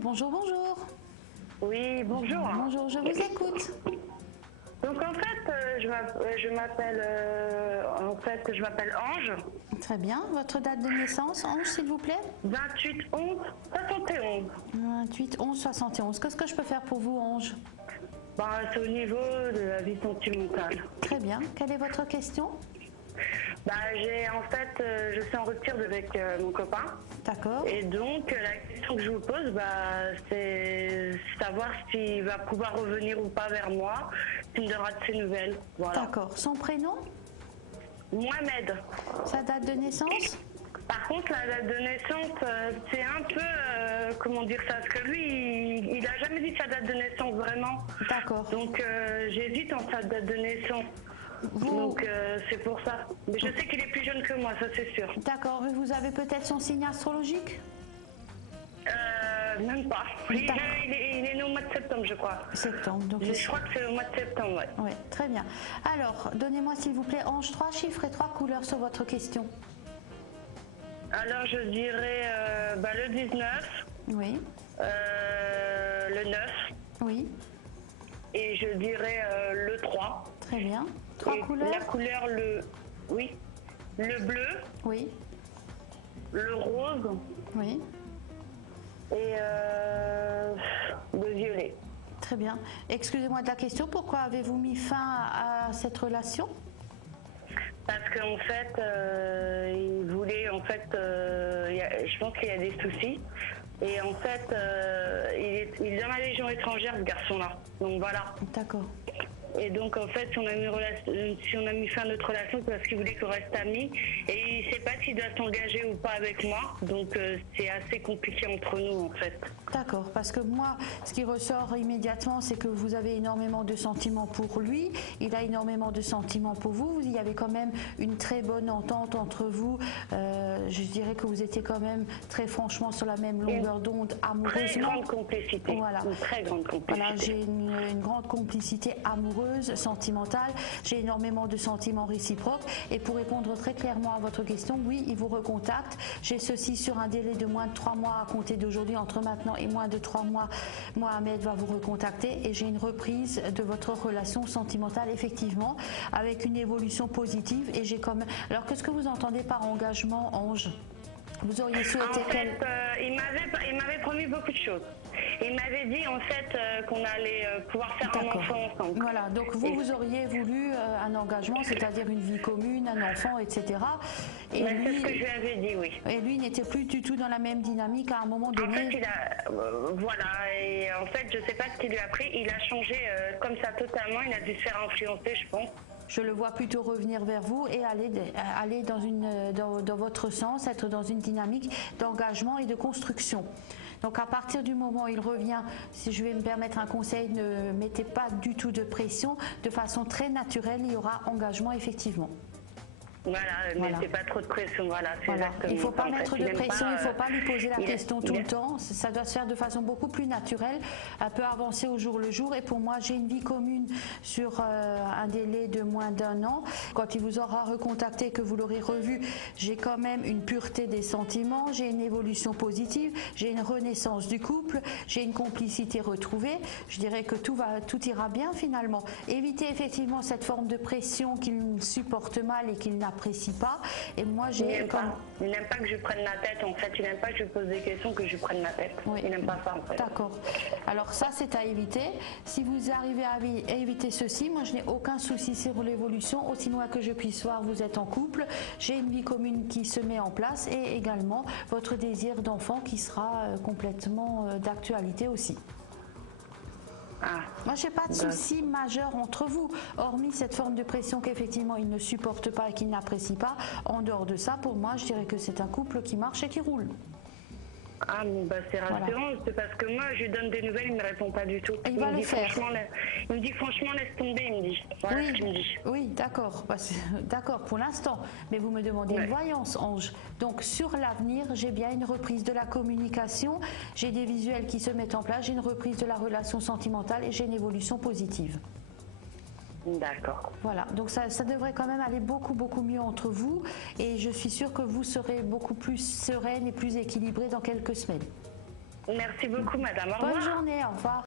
Bonjour, bonjour. Oui, bonjour. Bonjour, je vous écoute. Donc en fait, je m'appelle Ange. Très bien. Votre date de naissance, Ange, s'il vous plaît? 28 11 71. 28 11 71. Qu'est-ce que je peux faire pour vous, Ange? Bah, c'est au niveau de la vie sentimentale. Très bien. Quelle est votre question? Bah, je suis en rupture avec mon copain. D'accord. Et donc, la question que je vous pose, c'est savoir s'il va pouvoir revenir ou pas vers moi, s'il me donnera de ses nouvelles. Voilà. D'accord. Son prénom? Mohamed. Sa date de naissance? Par contre, la date de naissance, c'est un peu, comment dire ça, parce que lui, il n'a jamais dit sa date de naissance vraiment. D'accord. Donc, j'hésite en sa date de naissance. Donc, c'est pour ça. Mais je sais qu'il est plus jeune que moi, ça c'est sûr. D'accord. Vous avez peut-être son signe astrologique? Même pas. Il est né au mois de septembre, je crois. Septembre. Donc Je crois que c'est au mois de septembre, ouais. Oui, très bien. Alors, donnez-moi s'il vous plaît, Ange, 3 chiffres et 3 couleurs sur votre question. Alors, je dirais le 19. Oui. Le 9. Oui. Et je dirais le 3. Très bien. 3 couleurs. La couleur, le bleu. Oui. Le rose. Oui. Et le violet. Très bien. Excusez-moi de la question, pourquoi avez-vous mis fin à cette relation? Parce qu'en fait, il voulait, je pense qu'il y a des soucis. Et en fait, il est dans la Légion étrangère, ce garçon-là. Donc voilà. D'accord. Et donc en fait, si on a mis fin à notre relation, c'est parce qu'il voulait qu'on reste amis. Et il ne sait pas s'il doit s'engager ou pas avec moi. Donc c'est assez compliqué entre nous en fait. D'accord, parce que moi, ce qui ressort immédiatement, c'est que vous avez énormément de sentiments pour lui. Il a énormément de sentiments pour vous. Il y avait quand même une très bonne entente entre vous. Je dirais que vous étiez quand même très franchement sur la même longueur d'onde amoureusement. Très grande complicité. Voilà. Une très grande complicité. Voilà, j'ai une grande complicité amoureuse, sentimentale. J'ai énormément de sentiments réciproques. Et pour répondre très clairement à votre question, oui, il vous recontacte. J'ai ceci sur un délai de moins de 3 mois à compter d'aujourd'hui. Entre maintenant et moins de 3 mois, Mohamed va vous recontacter. Et j'ai une reprise de votre relation sentimentale, effectivement, avec une évolution positive. Et j'ai quand même... Alors, qu'est-ce que vous entendez par engagement, Ange? Vous auriez souhaité il m'avait promis beaucoup de choses. Il m'avait dit en fait qu'on allait pouvoir faire un enfant ensemble. Voilà, donc vous auriez voulu un engagement, c'est-à-dire une vie commune, un enfant, etc. Et lui, c'est ce que je lui avais dit, oui. Et lui n'était plus du tout dans la même dynamique à un moment donné. En fait, et en fait, je sais pas ce qu'il lui a pris. Il a changé comme ça totalement. Il a dû se faire influencer, je pense. Je le vois plutôt revenir vers vous et aller dans votre sens, être dans une dynamique d'engagement et de construction. Donc à partir du moment où il revient, si je vais me permettre un conseil, ne mettez pas du tout de pression, de façon très naturelle, il y aura engagement effectivement. Voilà, c'est pas trop de pression, voilà. Il ne faut pas mettre de pression, il ne faut pas lui poser la question tout le temps. Ça doit se faire de façon beaucoup plus naturelle, un peu avancer au jour le jour. Et pour moi, j'ai une vie commune sur un délai de moins d'1 an. Quand il vous aura recontacté, que vous l'aurez revu, j'ai quand même une pureté des sentiments, j'ai une évolution positive, j'ai une renaissance du couple, j'ai une complicité retrouvée. Je dirais que tout ira bien finalement. Évitez effectivement cette forme de pression qu'il supporte mal et qu'il n'a apprécie pas. Et moi il n'aime pas que je prenne la tête en fait. Il n'aime pas que je pose des questions, que je prenne la tête. Oui. Il n'aime pas ça en fait. D'accord. Alors ça c'est à éviter. Si vous arrivez à éviter ceci, moi je n'ai aucun souci sur l'évolution. Aussi loin que je puisse voir, vous êtes en couple. J'ai une vie commune qui se met en place et également votre désir d'enfant qui sera complètement d'actualité aussi. Moi, j'ai pas de souci majeur entre vous, hormis cette forme de pression qu'effectivement il ne supporte pas et qu'il n'apprécie pas. En dehors de ça, pour moi, je dirais que c'est un couple qui marche et qui roule. Ah bon, c'est rassurant, c'est parce que moi je lui donne des nouvelles, il ne me répond pas du tout. Il va le faire. Il me dit franchement laisse tomber, il me dit. Voilà ce qu'il me dit. Oui, d'accord, d'accord pour l'instant. Mais vous me demandez une voyance, Ange. Donc sur l'avenir, j'ai bien une reprise de la communication, j'ai des visuels qui se mettent en place, j'ai une reprise de la relation sentimentale et j'ai une évolution positive. D'accord. Voilà, donc ça devrait quand même aller beaucoup mieux entre vous et je suis sûre que vous serez beaucoup plus sereine et plus équilibrée dans quelques semaines. Merci beaucoup, madame. Au Bonne revoir. journée, au revoir.